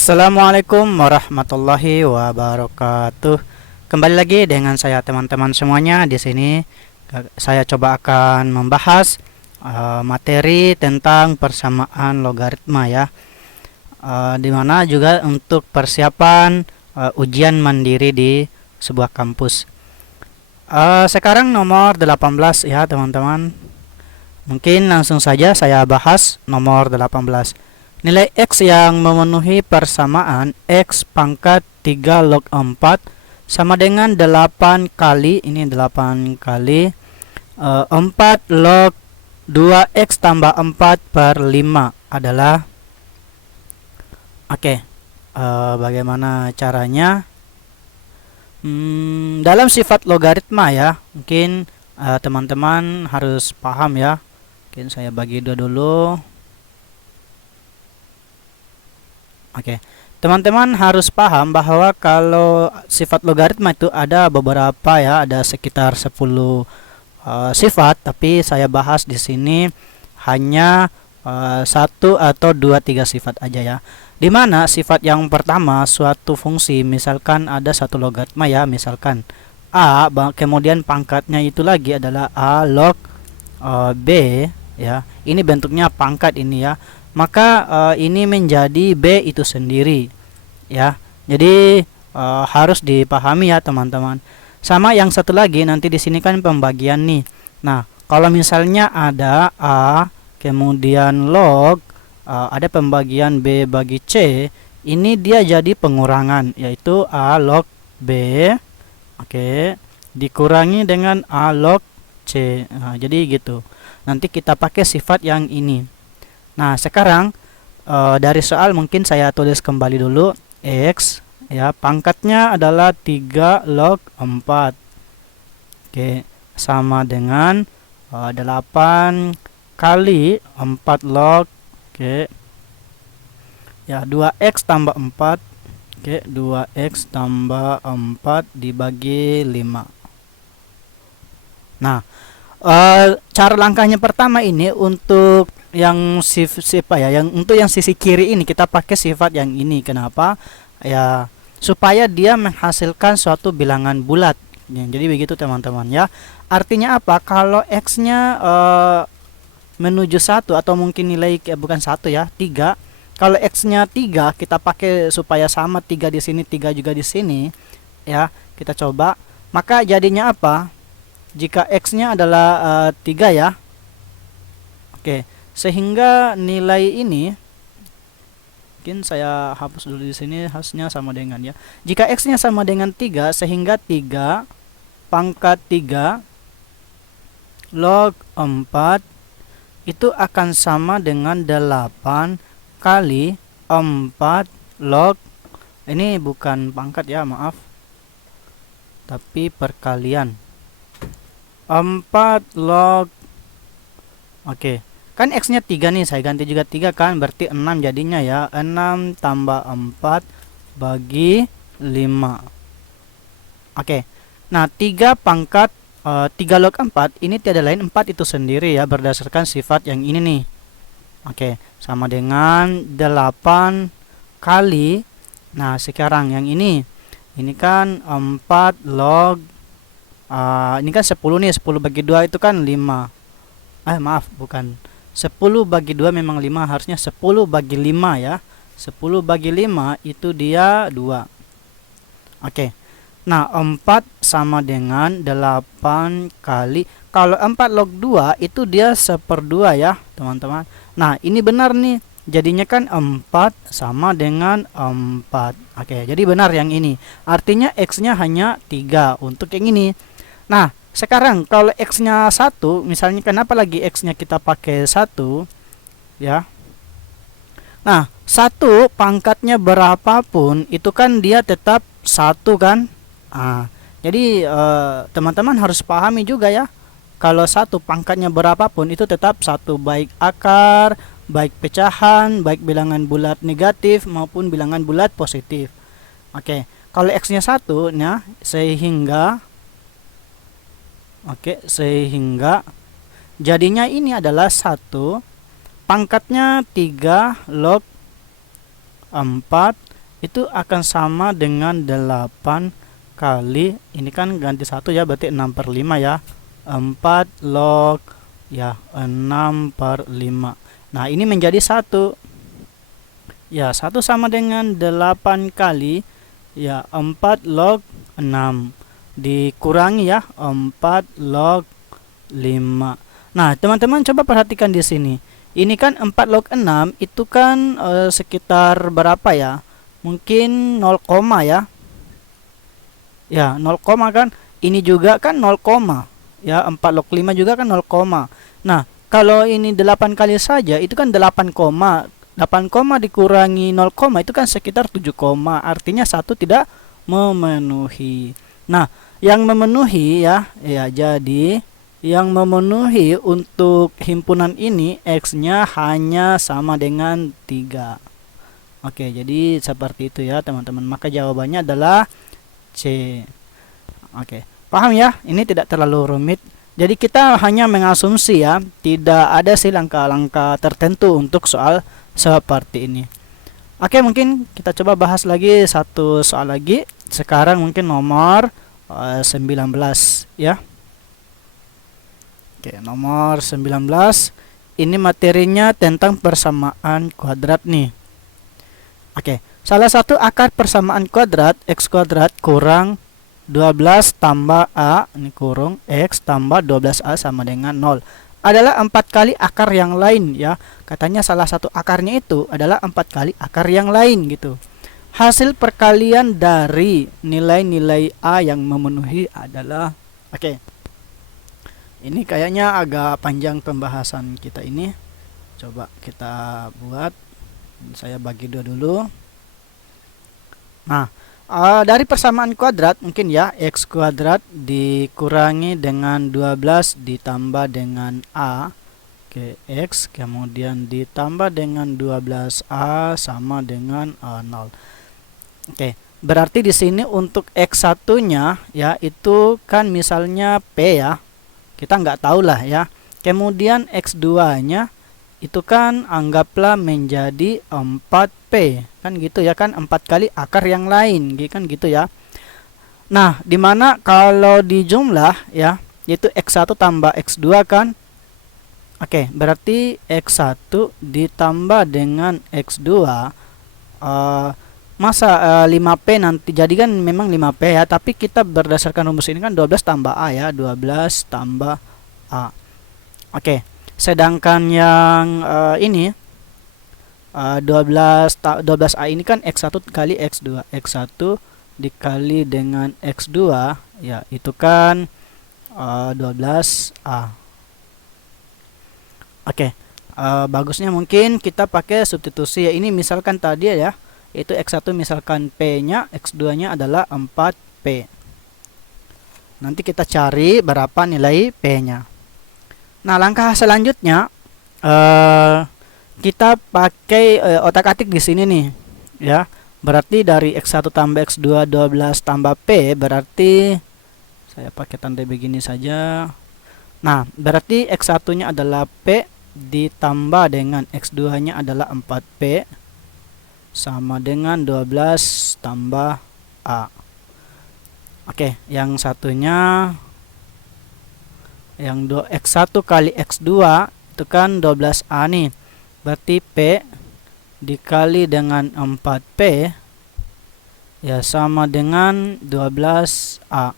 Assalamualaikum warahmatullahi wabarakatuh. Kembali lagi dengan saya teman-teman semuanya di sini. Saya coba akan membahas materi tentang persamaan logaritma ya. Dimana juga untuk persiapan ujian mandiri di sebuah kampus. Sekarang nomor 18 ya teman-teman. Mungkin langsung saja saya bahas nomor 18. Nilai X yang memenuhi persamaan X pangkat 3 log 4 sama dengan 8 kali, ini 8 kali 4 log 2X tambah 4 per 5 adalah bagaimana caranya? Dalam sifat logaritma ya, mungkin teman-teman harus paham ya. Mungkin saya bagi dua dulu. Teman-teman harus paham bahwa kalau sifat logaritma itu ada beberapa ya, ada sekitar 10 sifat, tapi saya bahas di sini hanya 1 atau 2 3 sifat aja ya. Dimana sifat yang pertama, suatu fungsi, misalkan ada satu logaritma ya, misalkan A, kemudian pangkatnya itu lagi adalah A log B ya. Ini bentuknya pangkat ini ya. Maka ini menjadi B itu sendiri ya. Jadi harus dipahami ya teman-teman. Sama yang satu lagi, nanti di sini kan pembagian nih. Nah, kalau misalnya ada A kemudian log ada pembagian B bagi C, ini dia jadi pengurangan, yaitu A log B dikurangi dengan A log C. Jadi gitu. Nanti kita pakai sifat yang ini. Nah, sekarang dari soal mungkin saya tulis kembali dulu. X ya, pangkatnya adalah 3 log 4. Sama dengan 8 kali 4 log ya, 2X tambah 4. 2X tambah 4 dibagi 5. Nah, cara langkahnya pertama ini untuk yang untuk yang sisi kiri ini kita pakai sifat yang ini. Kenapa? Ya, supaya dia menghasilkan suatu bilangan bulat. Jadi begitu teman-teman ya. Artinya apa? Kalau X-nya menuju 1 atau mungkin nilai bukan 1 ya, 3. Kalau X-nya 3, kita pakai supaya sama 3 di sini, 3 juga di sini ya. Kita coba. Maka jadinya apa? Jika X-nya adalah 3 ya. Sehingga nilai ini, mungkin saya hapus dulu di sini, harusnya sama dengan ya. Jika X-nya sama dengan 3, sehingga 3 pangkat 3 log 4 itu akan sama dengan 8 kali 4 log, ini bukan pangkat ya, maaf, tapi perkalian 4 log. Kan X-nya 3 nih, saya ganti juga 3 kan, berarti 6 jadinya ya. 6 tambah 4 bagi 5. Nah, 3 pangkat 3 log 4 ini tiada lain 4 itu sendiri ya, berdasarkan sifat yang ini nih. Sama dengan 8 kali. Nah, sekarang yang ini kan 4 log ini kan 10 nih, 10 bagi 2 itu kan 5. Maaf, bukan 10 bagi 2 memang 5, harusnya 10 bagi 5 ya. 10 bagi 5 itu dia 2. Nah, 4 sama dengan 8 kali, kalau 4 log 2 itu dia 1/2 ya teman-teman. Nah, ini benar nih, jadinya kan 4 sama dengan 4. Jadi benar yang ini. Artinya X-nya hanya 3 untuk yang ini. Nah, sekarang kalau X-nya 1, misalnya kenapa lagi X-nya kita pakai 1 ya. Nah, 1 pangkatnya berapapun itu kan dia tetap 1 kan. Jadi teman-teman harus pahami juga ya. Kalau 1 pangkatnya berapapun itu tetap 1, baik akar, baik pecahan, baik bilangan bulat negatif maupun bilangan bulat positif. Kalau X-nya 1 nah, sehingga jadinya ini adalah 1 pangkatnya 3 log 4 itu akan sama dengan 8 kali, ini kan ganti 1 ya, berarti 6/5 ya. 4 log ya 6/5. Nah, ini menjadi 1. Ya, 1 sama dengan 8 kali ya 4 log 6 dikurangi ya 4 log 5. Nah, teman-teman coba perhatikan di sini. Ini kan 4 log 6 itu kan sekitar berapa ya? Mungkin 0, ya. Ya, 0, kan. Ini juga kan 0, ya. 4 log 5 juga kan 0, nah, kalau ini 8 kali saja itu kan 8, 8, dikurangi 0, itu kan sekitar 7, artinya 1 tidak memenuhi. Nah, yang memenuhi ya, jadi yang memenuhi untuk himpunan ini X-nya hanya sama dengan 3. Oke, jadi seperti itu ya teman-teman. Maka jawabannya adalah C. Oke, paham ya? Ini tidak terlalu rumit. Jadi kita hanya mengasumsi ya, tidak ada sih langkah-langkah tertentu untuk soal seperti ini. Oke, mungkin kita coba bahas lagi satu soal lagi. Sekarang mungkin nomor 19 ya. Oke, nomor 19. Ini materinya tentang persamaan kuadrat nih. Oke, salah satu akar persamaan kuadrat X kuadrat kurang 12 tambah A, ini kurung X tambah 12A sama dengan 0 adalah 4 kali akar yang lain ya. Katanya salah satu akarnya itu adalah 4 kali akar yang lain gitu. Hasil perkalian dari nilai-nilai A yang memenuhi adalah, oke. Ini kayaknya agak panjang pembahasan kita ini. Coba kita buat. Saya bagi dulu. Nah, dari persamaan kuadrat mungkin ya, X kuadrat dikurangi dengan 12 ditambah dengan A. Oke, X kemudian ditambah dengan 12A sama dengan 0. Oke, berarti di sini untuk X1-nya ya itu kan misalnya P ya. Kita nggak tahu lah ya. Kemudian X2-nya itu kan anggaplah menjadi 4P. Kan gitu ya, kan 4 kali akar yang lain kan gitu ya. Nah, dimana kalau di jumlah ya, yaitu X1 tambah X2 kan. Oke, berarti X1 ditambah dengan X2 masa 5P nanti jadi kan memang 5P ya, tapi kita berdasarkan rumus ini kan 12 tambah A ya, 12 tambah A. Oke, sedangkan yang ini 12A ini kan X1 kali X2. X1 dikali dengan X2 ya, itu kan 12A. Oke, bagusnya mungkin kita pakai substitusi ya. Ini misalkan tadi ya, itu X1 misalkan P-nya, X2-nya adalah 4P. Nanti kita cari berapa nilai P-nya. Nah, langkah selanjutnya kita pakai otak-atik di sini nih ya. Berarti dari X1 tambah X2 12 tambah P, berarti saya pakai tanda begini saja. Nah, berarti X1-nya adalah P ditambah dengan X2-nya adalah 4P sama dengan 12 tambah A. Oke, yang satunya yang X1 kali X2 itu kan 12A nih. Berarti P dikali dengan 4P ya sama dengan 12A.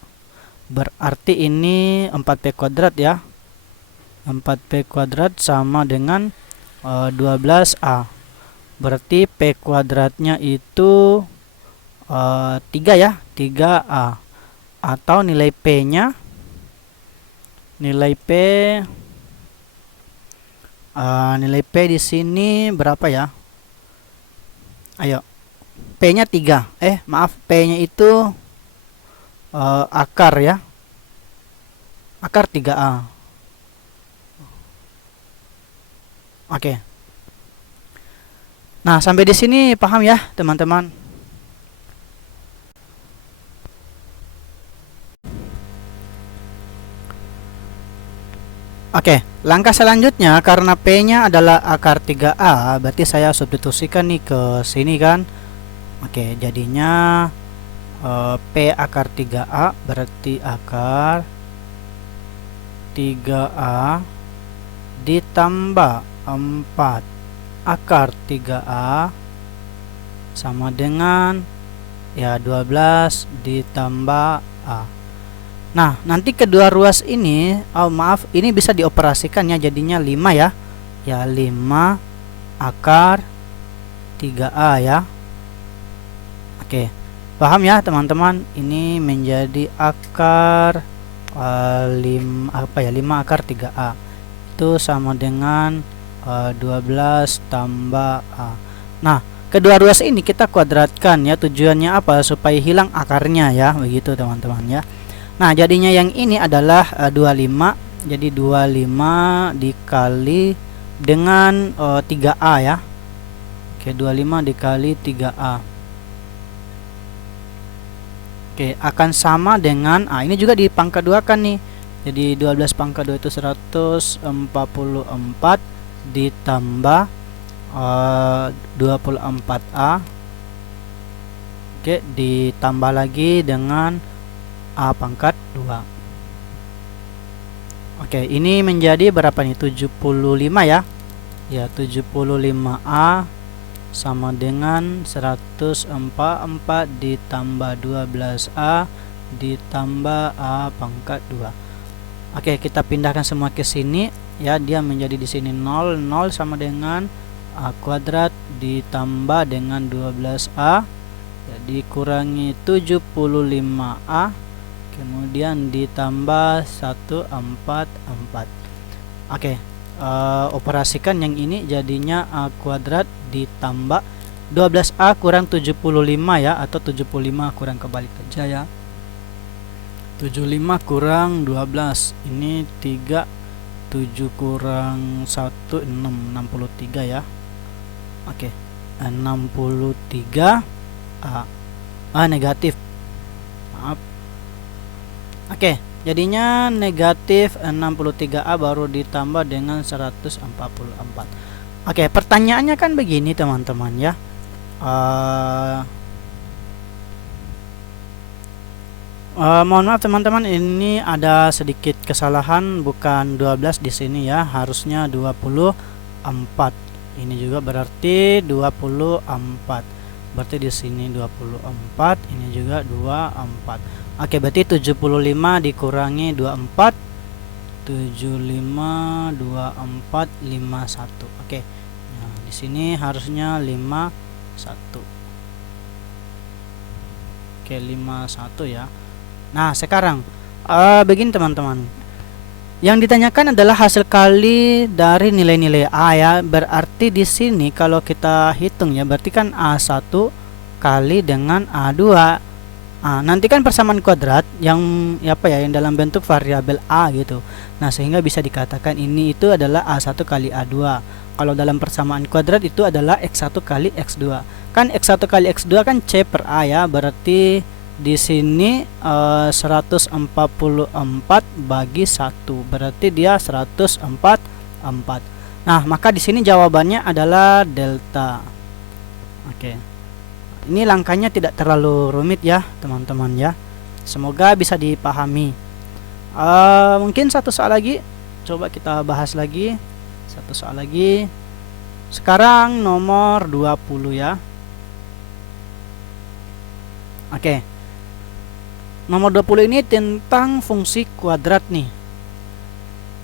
Berarti ini 4P kuadrat ya. 4P kuadrat sama dengan 12A. Berarti P kuadratnya itu 3 ya, 3A. Atau nilai P-nya, nilai P di sini berapa ya? Ayo, P-nya 3. Maaf, P-nya itu akar ya. Akar 3A. Oke. Nah, sampai di sini paham ya, teman-teman? Oke, langkah selanjutnya karena P-nya adalah akar 3A, berarti saya substitusikan nih ke sini kan. Oke, jadinya P akar 3A berarti akar 3A ditambah 4 akar 3A sama dengan ya 12 ditambah A. Nah, nanti kedua ruas ini, maaf, ini bisa dioperasikan ya, jadinya 5 ya. Ya, 5 akar 3A ya. Oke. Paham ya, teman-teman? Ini menjadi akar 5 akar 3A. Itu sama dengan 12 tambah A. Nah, kedua ruas ini kita kuadratkan ya, tujuannya apa? Supaya hilang akarnya ya, begitu teman-teman ya. Nah, jadinya yang ini adalah 25. Jadi 25 dikali dengan 3A ya. Oke, 25 dikali 3A. Oke, akan sama dengan ini juga dipangkat 2 kan nih. Jadi 12 pangkat 2 itu 144 ditambah 24A. Oke, ditambah lagi dengan A pangkat 2. Oke, ini menjadi berapa nih? 75 ya. Ya, 75A sama dengan 144 ditambah 12A ditambah A pangkat 2. Oke, kita pindahkan semua ke sini ya, dia menjadi di sini 0. 0 sama dengan A kuadrat ditambah dengan 12A ya, dikurangi 75A kemudian ditambah 144. Oke, operasikan yang ini jadinya A kuadrat ditambah 12A kurang 75 ya, atau 75 kurang kebalik aja ya. 75 kurang 12 ini 3, 7 kurang 1 6, 63 ya. Oke, 63 negatif, maaf. Oke, jadinya negatif 63A baru ditambah dengan 144. Oke, pertanyaannya kan begini teman-teman ya. Mohon maaf teman-teman, ini ada sedikit kesalahan, bukan 12 di sini ya, harusnya 24. Ini juga berarti 24. Berarti di sini 24, ini juga 24. Oke, berarti 75 dikurangi 24, 75 24 51. Oke. Nah, di sini harusnya 51. Oke, 51 ya. Nah, sekarang begini teman-teman. Yang ditanyakan adalah hasil kali dari nilai-nilai A ya. Berarti di sini kalau kita hitung ya, berarti kan A1 kali dengan A2. Nanti kan persamaan kuadrat yang yang dalam bentuk variabel A gitu. Nah, sehingga bisa dikatakan ini itu adalah A1 kali A2. Kalau dalam persamaan kuadrat itu adalah X1 kali X2. Kan X1 kali X2 kan C per A ya. Berarti di sini 144 bagi 1. Berarti dia 144. Nah, maka di sini jawabannya adalah delta. Oke. Ini langkahnya tidak terlalu rumit ya teman-teman ya. Semoga bisa dipahami. Mungkin satu soal lagi, coba kita bahas lagi. Satu soal lagi. Sekarang nomor 20 ya. Oke. Nomor 20 ini tentang fungsi kuadrat nih.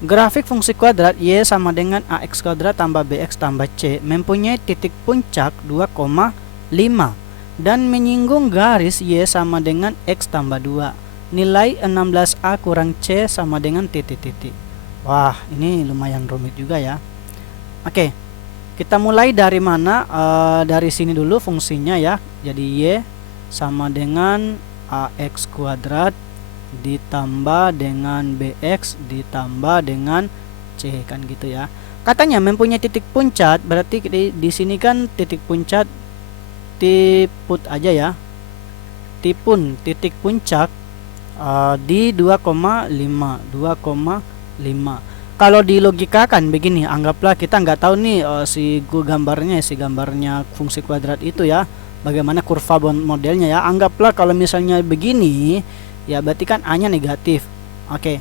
Grafik fungsi kuadrat Y sama dengan AX kuadrat tambah BX tambah C mempunyai titik puncak 2,5 dan menyinggung garis Y sama dengan X tambah 2. Nilai 16A kurang C sama dengan titik-titik. Wah, ini lumayan rumit juga ya. Oke, kita mulai dari mana? Dari sini dulu fungsinya ya. Jadi Y sama dengan AX kuadrat ditambah dengan BX ditambah dengan C, kan gitu ya. Katanya mempunyai titik puncak, berarti di sini kan titik puncak tiput aja ya, tipun titik puncak di 2,5. Kalau di logika kan begini, anggaplah kita nggak tahu nih si gambarnya fungsi kuadrat itu ya, bagaimana kurva modelnya ya. Anggaplah kalau misalnya begini, ya berarti kan A-nya negatif. Oke.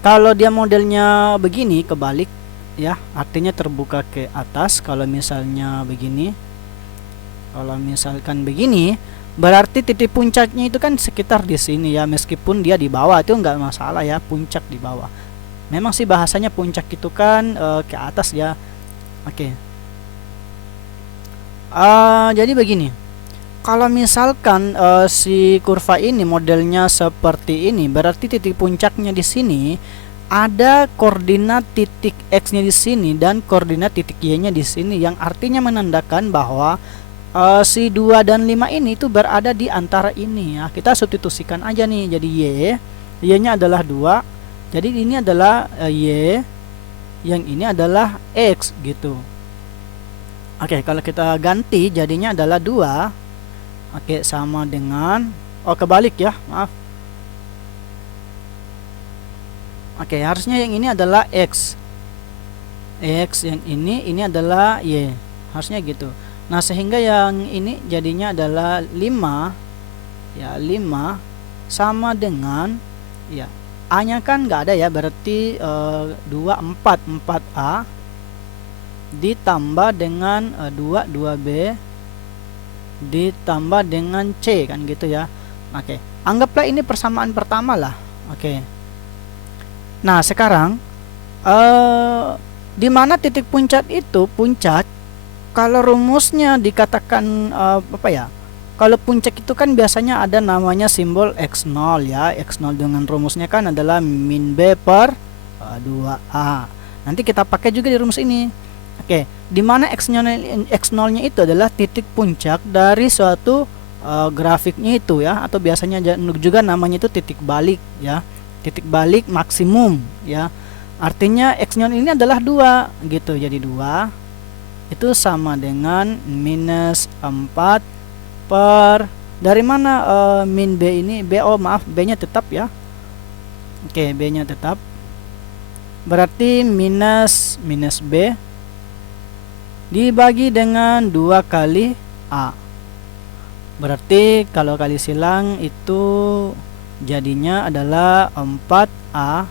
Kalau dia modelnya begini kebalik ya, artinya terbuka ke atas. Kalau misalnya begini, kalau misalkan begini, berarti titik puncaknya itu kan sekitar di sini ya, meskipun dia di bawah itu nggak masalah ya, puncak di bawah. Memang sih bahasanya puncak itu kan ke atas ya. Oke. Jadi begini. Kalau misalkan si kurva ini modelnya seperti ini, berarti titik puncaknya di sini ada koordinat titik x-nya di sini dan koordinat titik y-nya di sini, yang artinya menandakan bahwa si 2 dan 5 ini itu berada di antara ini ya. Kita substitusikan aja nih, jadi y-nya adalah 2. Jadi ini adalah y, yang ini adalah x gitu. Oke, kalau kita ganti jadinya adalah 2. Oke, sama dengan kebalik ya, maaf. Oke, harusnya yang ini adalah x. Yang ini adalah y. Harusnya gitu. Nah, sehingga yang ini jadinya adalah 5. Ya, 5 sama dengan ya, A-nya kan nggak ada ya, berarti 4A ditambah dengan 2B ditambah dengan C kan gitu ya. Oke, anggaplah ini persamaan pertama lah. Oke. Nah, sekarang di mana titik puncak itu? Puncak kalau rumusnya dikatakan apa ya? Kalau puncak itu kan biasanya ada namanya simbol X0 ya. X0 dengan rumusnya kan adalah min B per 2A. Nanti kita pakai juga di rumus ini. Oke, di mana X0-nya itu adalah titik puncak dari suatu grafiknya itu ya, atau biasanya juga namanya itu titik balik ya. Titik balik maksimum ya. Artinya X0 ini adalah 2 gitu. Jadi 2 itu sama dengan minus 4 per dari mana min B ini maaf, B-nya tetap ya. Oke, B-nya tetap. Berarti minus B dibagi dengan 2 kali A. Berarti kalau kali silang itu jadinya adalah 4A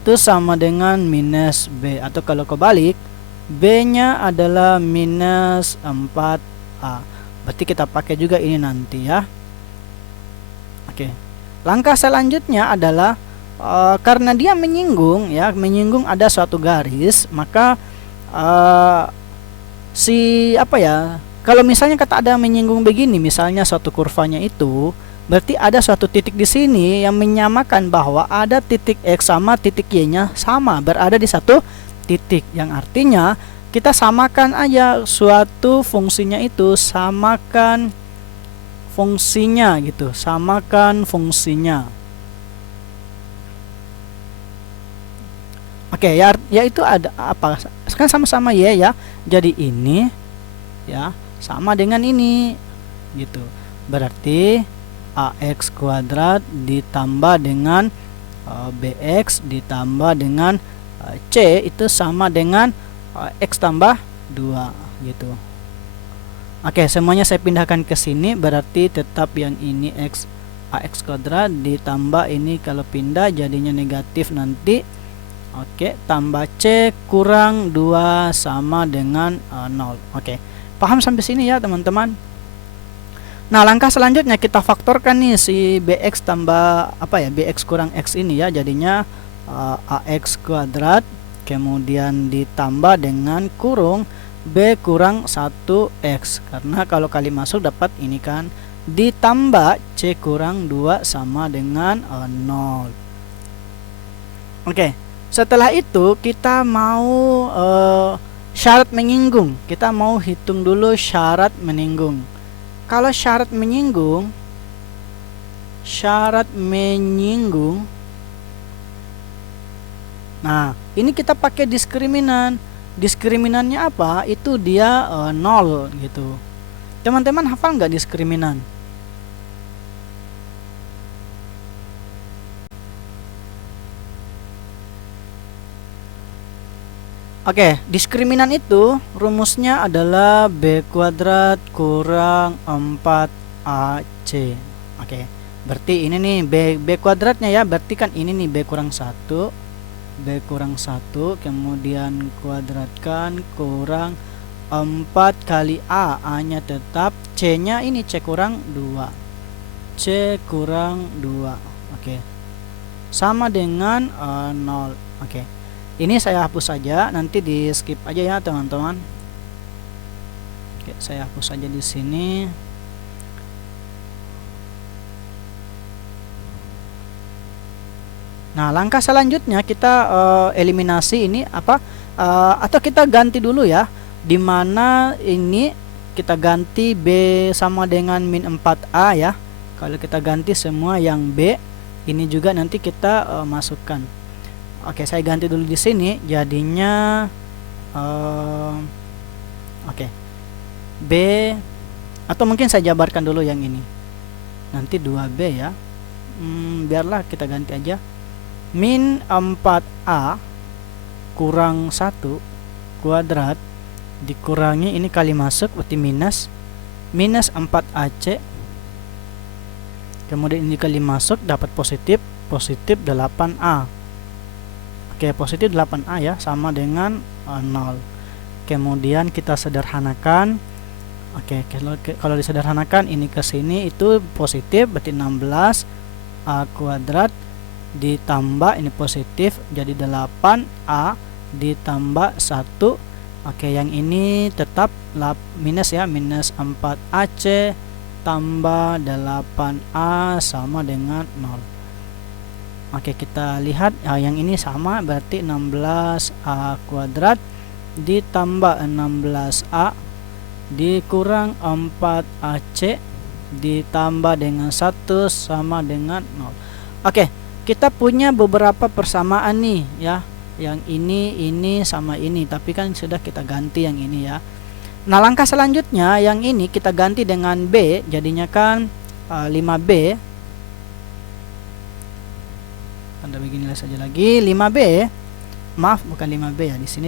itu sama dengan minus B, atau kalau kebalik B-nya adalah minus 4A. Berarti kita pakai juga ini nanti ya. Oke. Langkah selanjutnya adalah karena dia menyinggung ya, menyinggung ada suatu garis, maka kalau misalnya kata ada menyinggung begini, misalnya suatu kurvanya itu, berarti ada suatu titik di sini yang menyamakan bahwa ada titik x sama titik y-nya sama, berada di satu titik, yang artinya kita samakan aja suatu fungsinya itu, samakan fungsinya gitu, samakan fungsinya. Oke, ya itu ada apa? Kan sama-sama y ya. Jadi ini ya sama dengan ini gitu. Berarti ax kuadrat ditambah dengan bx ditambah dengan c itu sama dengan x tambah 2 gitu. Oke, semuanya saya pindahkan ke sini, berarti tetap yang ini ax kuadrat ditambah ini, kalau pindah jadinya negatif nanti. Oke, tambah c kurang 2 sama dengan 0. Oke, paham sampai sini ya teman-teman? Nah, langkah selanjutnya kita faktorkan nih si bx tambah bx kurang x ini ya, jadinya ax kuadrat kemudian ditambah dengan kurung b kurang 1x, karena kalau kali masuk dapat ini kan, ditambah c kurang 2 sama dengan 0. Oke, setelah itu kita mau syarat menyinggung. Kita mau hitung dulu syarat menyinggung. Kalau syarat menyinggung, nah, ini kita pakai diskriminan. Diskriminannya apa? Itu dia 0 gitu. Teman-teman hafal nggak diskriminan? Oke, diskriminan itu rumusnya adalah B kuadrat kurang 4AC. Oke, berarti ini nih B kuadratnya ya, berarti kan ini nih B kurang 1, kemudian kuadratkan kurang 4 kali A nya tetap, C nya ini C kurang 2, oke, sama dengan 0. Oke, ini saya hapus saja, nanti di skip aja ya teman-teman. Oke, saya hapus saja di sini. Nah, langkah selanjutnya kita eliminasi ini apa, atau kita ganti dulu ya, dimana ini kita ganti B sama dengan min 4A ya. Kalau kita ganti semua yang B, ini juga nanti kita masukkan. Oke, saya ganti dulu di sini, jadinya oke, B, atau mungkin saya jabarkan dulu yang ini, nanti 2B ya. Biarlah kita ganti aja, min 4A kurang 1 kuadrat dikurangi ini kali masuk berarti minus 4AC, kemudian ini kali masuk dapat positif 8A. Oke, positif 8A ya, sama dengan 0. Kemudian kita sederhanakan. Oke, kalau disederhanakan ini ke sini itu positif, berarti 16A kuadrat ditambah ini positif jadi 8A ditambah 1. Oke, yang ini tetap minus ya, minus 4AC tambah 8A sama dengan 0. Oke, kita lihat yang ini sama, berarti 16A kuadrat ditambah 16A dikurang 4AC ditambah dengan 1 sama dengan 0. Oke, kita punya beberapa persamaan nih ya, yang ini sama ini, tapi kan sudah kita ganti yang ini ya. Nah, langkah selanjutnya yang ini kita ganti dengan B, jadinya kan 5B. Anda beginilah saja lagi, 5B, maaf bukan 5B ya, di sini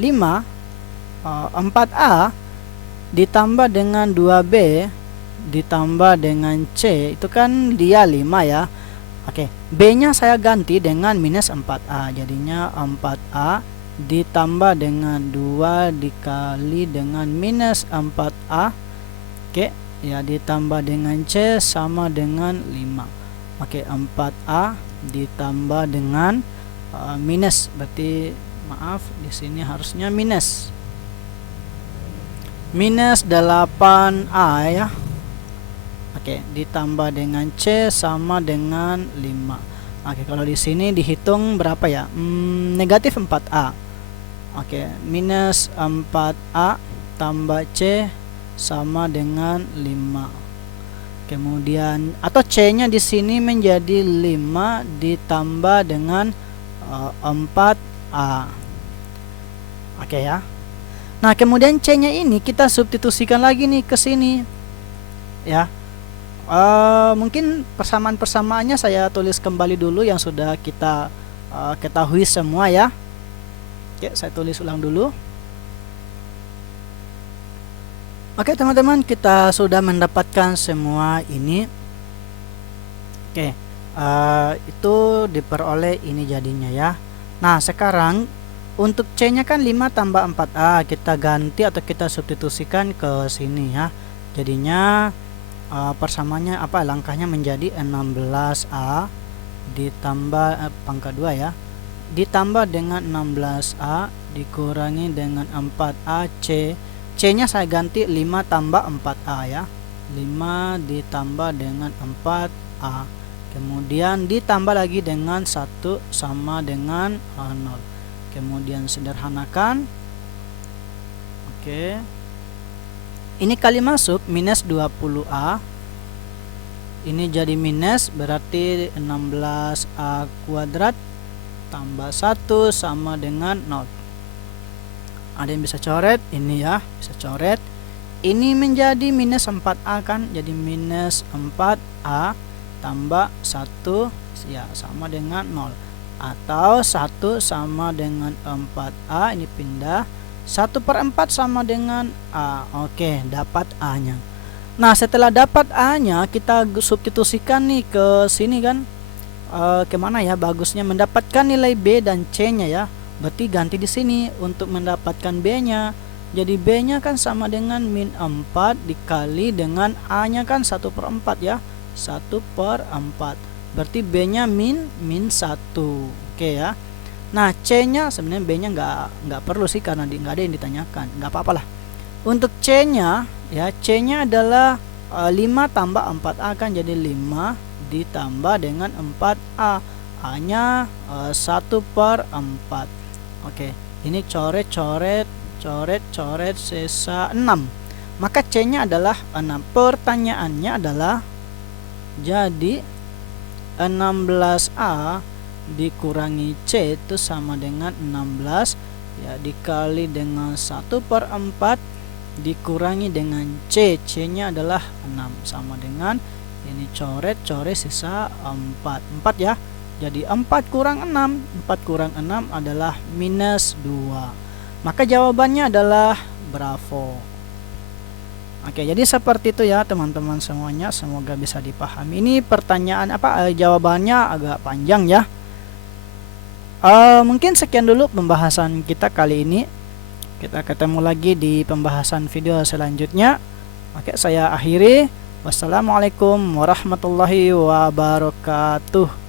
4A ditambah dengan 2B ditambah dengan C, itu kan dia 5 ya. Oke, B-nya saya ganti dengan minus 4A, jadinya 4A ditambah dengan 2 dikali dengan minus 4A. Oke, ya, ditambah dengan C sama dengan 5. Oke, 4A ditambah dengan minus, berarti maaf di sini harusnya minus 8A ya. Oke, ditambah dengan C sama dengan 5. Oke, kalau di sini dihitung berapa ya? Negatif 4A. Oke, minus 4A tambah C sama dengan 5. Kemudian atau C-nya di sini menjadi 5 ditambah dengan 4A. Oke ya. Nah, kemudian C-nya ini kita substitusikan lagi nih ke sini ya. Mungkin persamaan-persamaannya saya tulis kembali dulu yang sudah kita ketahui semua ya. Oke, saya tulis ulang dulu. Oke teman-teman, kita sudah mendapatkan semua ini. Oke, itu diperoleh ini jadinya ya. Nah, sekarang untuk C nya kan 5 tambah 4A, kita ganti atau kita substitusikan ke sini ya. Jadinya persamaannya apa, langkahnya menjadi 16A ditambah pangkat 2 ya, ditambah dengan 16A dikurangi dengan 4AC. C nya saya ganti 5 tambah 4A ya, 5 ditambah dengan 4A, kemudian ditambah lagi dengan 1 sama dengan 0. Kemudian sederhanakan. Oke, ini kali masuk minus 20A, ini jadi minus, berarti 16A kuadrat tambah 1 sama dengan 0. Ada yang bisa coret ini ya, bisa coret. Ini menjadi minus 4A kan, jadi minus 4A tambah 1 ya sama dengan 0. atau 1 sama dengan 4A, ini pindah 1/4 sama dengan A. Oke, dapat A nya. Nah, setelah dapat A nya, kita substitusikan nih ke sini kan. Kemana ya bagusnya mendapatkan nilai B dan C nya ya. Berarti ganti di sini untuk mendapatkan B nya. Jadi B nya kan sama dengan -4 dikali dengan A nya kan 1/4 ya. 1/4. Berarti B nya -1. Oke ya. Nah, C nya sebenarnya B nya nggak perlu sih, karena nggak ada yang ditanyakan, nggak apa-apa lah. Untuk C nya ya, C nya adalah 5 tambah 4A kan, jadi 5 ditambah dengan 4A. A nya 1/4. Oke, ini coret-coret, coret-coret, sisa 6. Maka C nya adalah 6. Pertanyaannya adalah, jadi 16A dikurangi C itu sama dengan 16 ya, dikali dengan 1/4 dikurangi dengan C. C nya adalah 6 sama dengan ini, coret-coret, sisa 4 ya. Jadi 4 kurang 6, 4 kurang 6 adalah -2. Maka jawabannya adalah bravo. Oke, jadi seperti itu ya teman-teman semuanya, semoga bisa dipahami. Ini pertanyaan jawabannya agak panjang ya. Mungkin sekian dulu pembahasan kita kali ini. Kita ketemu lagi di pembahasan video selanjutnya. Oke, saya akhiri. Wassalamualaikum warahmatullahi wabarakatuh.